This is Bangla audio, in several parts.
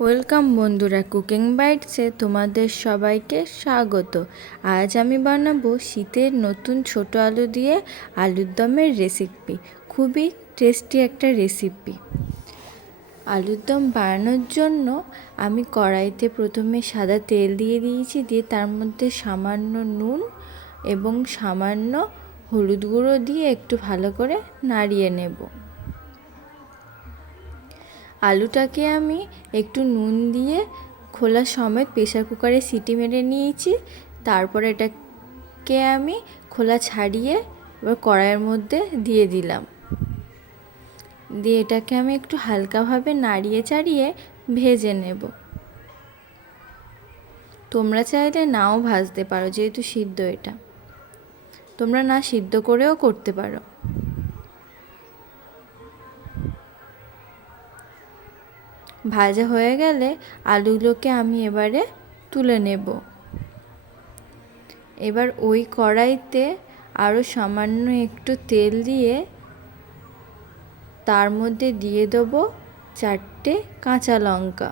ওয়েলকাম বন্ধুরা, কুকিং বাইটসে তোমাদের সবাইকে স্বাগত। আজ আমি বানাবো শীতের নতুন ছোট আলু দিয়ে আলুর দমের রেসিপি। খুবই টেস্টি একটা রেসিপি। আলুর দম বানানোর জন্য আমি কড়াইতে প্রথমে সাদা তেল দিয়ে দিয়েছি, দিয়ে তার মধ্যে সামান্য নুন এবং সামান্য হলুদ গুঁড়ো দিয়ে একটু ভালো করে নাড়িয়ে নেব। আলুটাকে আমি একটু নুন দিয়ে খোলা সমেত প্রেসার কুকারে সিটি মেরে নিয়েছি। তারপর এটাকে আমি খোলা ছাড়িয়ে এবার কড়াইয়ের মধ্যে দিয়ে দিলাম। দিয়ে এটাকে আমি একটু হালকাভাবে নাড়িয়ে চাড়িয়ে ভেজে নেব। তোমরা চাইলে নাও ভাজতে পারো, যেহেতু সিদ্ধ এটা, তোমরা না সিদ্ধ করেও করতে পারো। ভাজা হয়ে গেলে আলুগুলোকে আমি এবারে তুলে নেব। এবার ওই কড়াইতে আরও সামান্য একটু তেল দিয়ে তার মধ্যে দিয়ে দেবো 4টে কাঁচা লঙ্কা।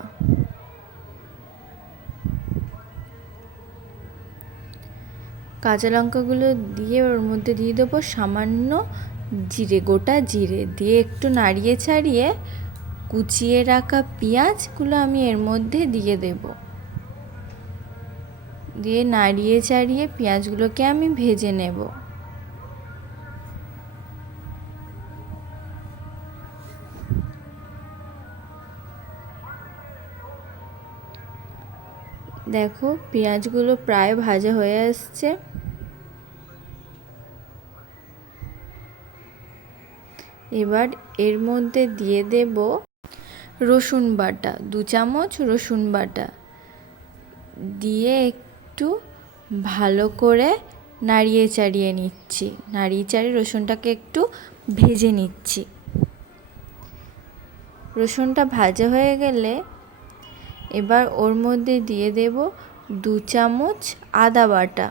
কাঁচা লঙ্কাগুলো দিয়ে ওর মধ্যে দিয়ে দেবো সামান্য জিরে, গোটা জিরে, দিয়ে একটু নাড়িয়ে ছাড়িয়ে কুচিয়ে রাখা পেঁয়াজগুলো আমি এর মধ্যে দিয়ে দেব। দিয়ে নাড়িয়ে চাড়িয়ে পেঁয়াজগুলোকে আমি ভেজে নেব। দেখো পেঁয়াজগুলো প্রায় ভাজা হয়ে আসছে। এবার এর মধ্যে দিয়ে দেব রসুন বাটা, 2 চামচ রসুন বাটা দিয়ে একটু ভালো করে নাড়িয়ে চাড়িয়ে নিচ্ছি। নাড়িয়ে চাড়িয়ে রসুনটাকে একটু ভেজে নিচ্ছি। রসুনটা ভাজা হয়ে গেলে এবার ওর মধ্যে দিয়ে দেব 2 চামচ আদা বাটা।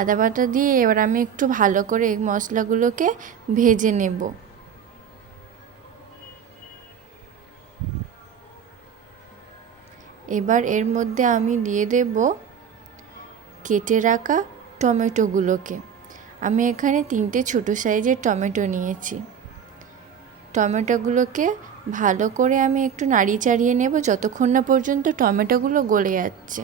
আদা বাটা দিয়ে এবার আমি একটু ভালো করে এই মশলাগুলোকে ভেজে নেব। এবার এর মধ্যে আমি দিয়ে দেব কেটে রাখা টমেটোগুলোকে। আমি এখানে 3টে ছোটো সাইজের টমেটো নিয়েছি। টমেটোগুলোকে ভালো করে আমি একটু নাড়িয়ে চাড়িয়ে নেব যতক্ষণ না পর্যন্ত টমেটোগুলো গলে যাচ্ছে।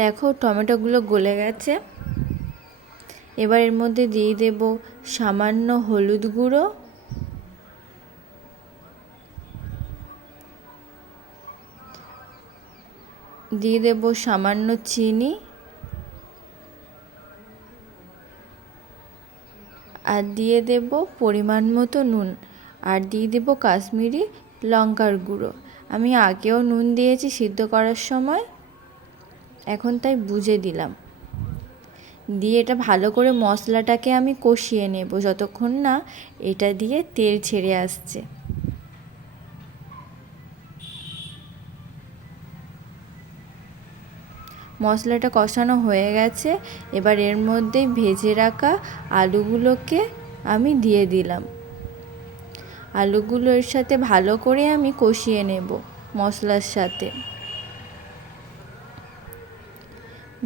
দেখো টমেটোগুলো গলে গেছে। এবার এর মধ্যে দিয়ে দেব সামান্য হলুদ গুঁড়ো, দিয়ে দেব সামান্য চিনি, আর দিয়ে দেব পরিমাণ মতো নুন, আর দিয়ে দেব কাশ্মীরি লঙ্কার গুঁড়ো। আমি আগেও নুন দিয়েছি সিদ্ধ করার সময়, এখন তাই বুঝে দিলাম। দিয়ে এটা ভালো করে মশলাটাকে আমি কষিয়ে নেব যতক্ষণ না এটা দিয়ে তেল ছেড়ে আসছে। মশলাটা কষানো হয়ে গেছে। এবার এর মধ্যে ভেজে রাখা আলুগুলোকে আমি দিয়ে দিলাম। আলুগুলোর সাথে ভালো করে আমি কষিয়ে নেব মশলার সাথে।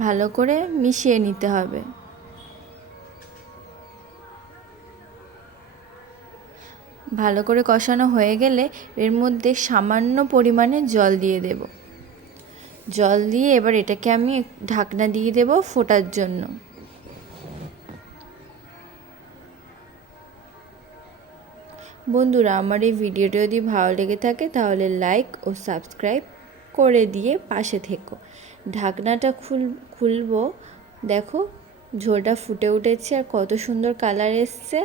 ভালো করে মিশিয়ে নিতে হবে। ভালো করে কষানো হয়ে গেলে এর মধ্যে সামান্য পরিমাণে জল দিয়ে দেব। জল দিয়ে এবার এটাকে আমি ঢাকনা দিয়ে দেব ফোটার জন্য। বন্ধুরা, আমার এই ভিডিওটি যদি ভালো লেগে থাকে তাহলে লাইক ও সাবস্ক্রাইব করে দিয়ে পাশে থেকো। ঢাকনাটা খুলবো, দেখো ঝোলটা ফুটে উঠেছে আর কত সুন্দর কালার এসছে।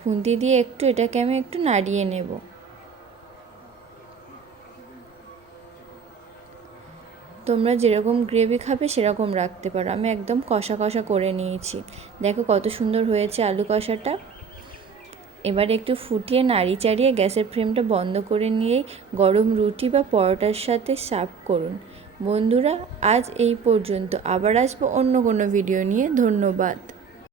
খুন্তি দিয়ে একটু এটাকে আমি একটু নাড়িয়ে নেব। তোমরা যেরকম গ্রেভি খাবে সেরকম রাখতে পারো। আমি একদম কষা কষা করে নিয়েছি। দেখো কত সুন্দর হয়েছে আলু কষাটা। এবার একটু ফুটিয়ে নাড়ি চাড়িয়ে গ্যাসের ফ্লেমটা বন্ধ করে নিয়েই গরম রুটি বা পরোটার সাথে সার্ভ করুন। বন্ধুরা, আজ এই পর্যন্ত। আবার আসবো অন্য কোনো ভিডিও নিয়ে। ধন্যবাদ।